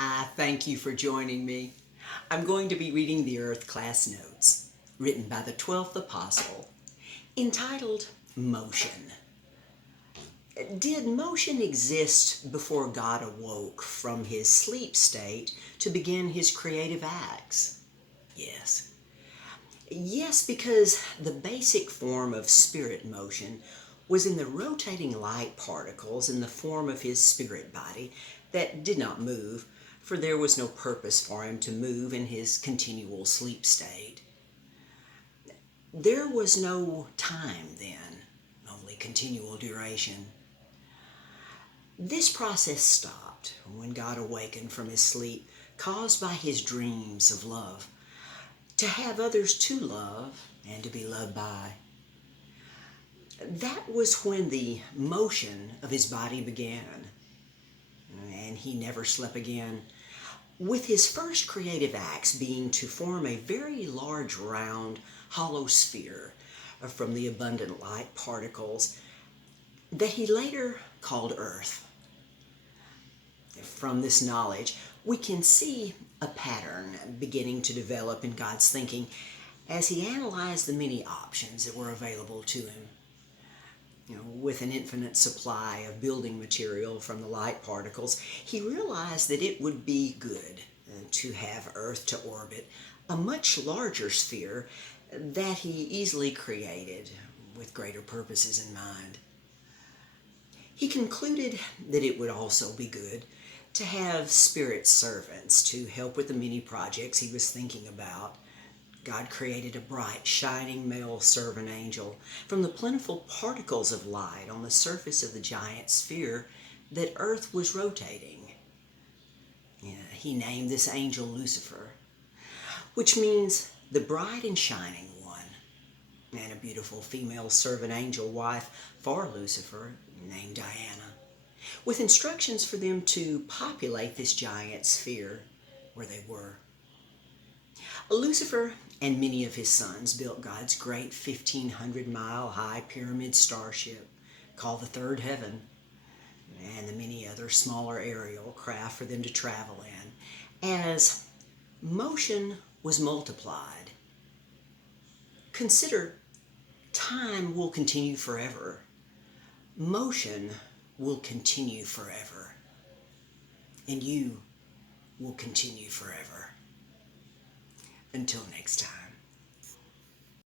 I thank you for joining me. I'm going to be reading the Earth Class Notes, written by the 12th Apostle, entitled Motion. Did motion exist before God awoke from his sleep state to begin his creative acts? Yes. Yes, because the basic form of spirit motion was in the rotating light particles in the form of his spirit body that did not move, for there was no purpose for him to move in his continual sleep state. There was no time then, only continual duration. This process stopped when God awakened from his sleep, caused by his dreams of love, to have others to love and to be loved by. That was when the motion of his body began, and he never slept again, with his first creative acts being to form a very large round hollow sphere from the abundant light particles that he later called Earth. From this knowledge, we can see a pattern beginning to develop in God's thinking as he analyzed the many options that were available to him. With an infinite supply of building material from the light particles, he realized that it would be good to have Earth to orbit a much larger sphere that he easily created with greater purposes in mind. He concluded that it would also be good to have spirit servants to help with the many projects he was thinking about. God created a bright, shining male servant angel from the plentiful particles of light on the surface of the giant sphere that Earth was rotating. He named this angel Lucifer, which means the bright and shining one, and a beautiful female servant angel wife for Lucifer named Diana, with instructions for them to populate this giant sphere where they were. Lucifer and many of his sons built God's great 1,500-mile high pyramid starship called the Third Heaven, and the many other smaller aerial craft for them to travel in, as motion was multiplied. Consider, time will continue forever. Motion will continue forever. And you will continue forever. Until next time.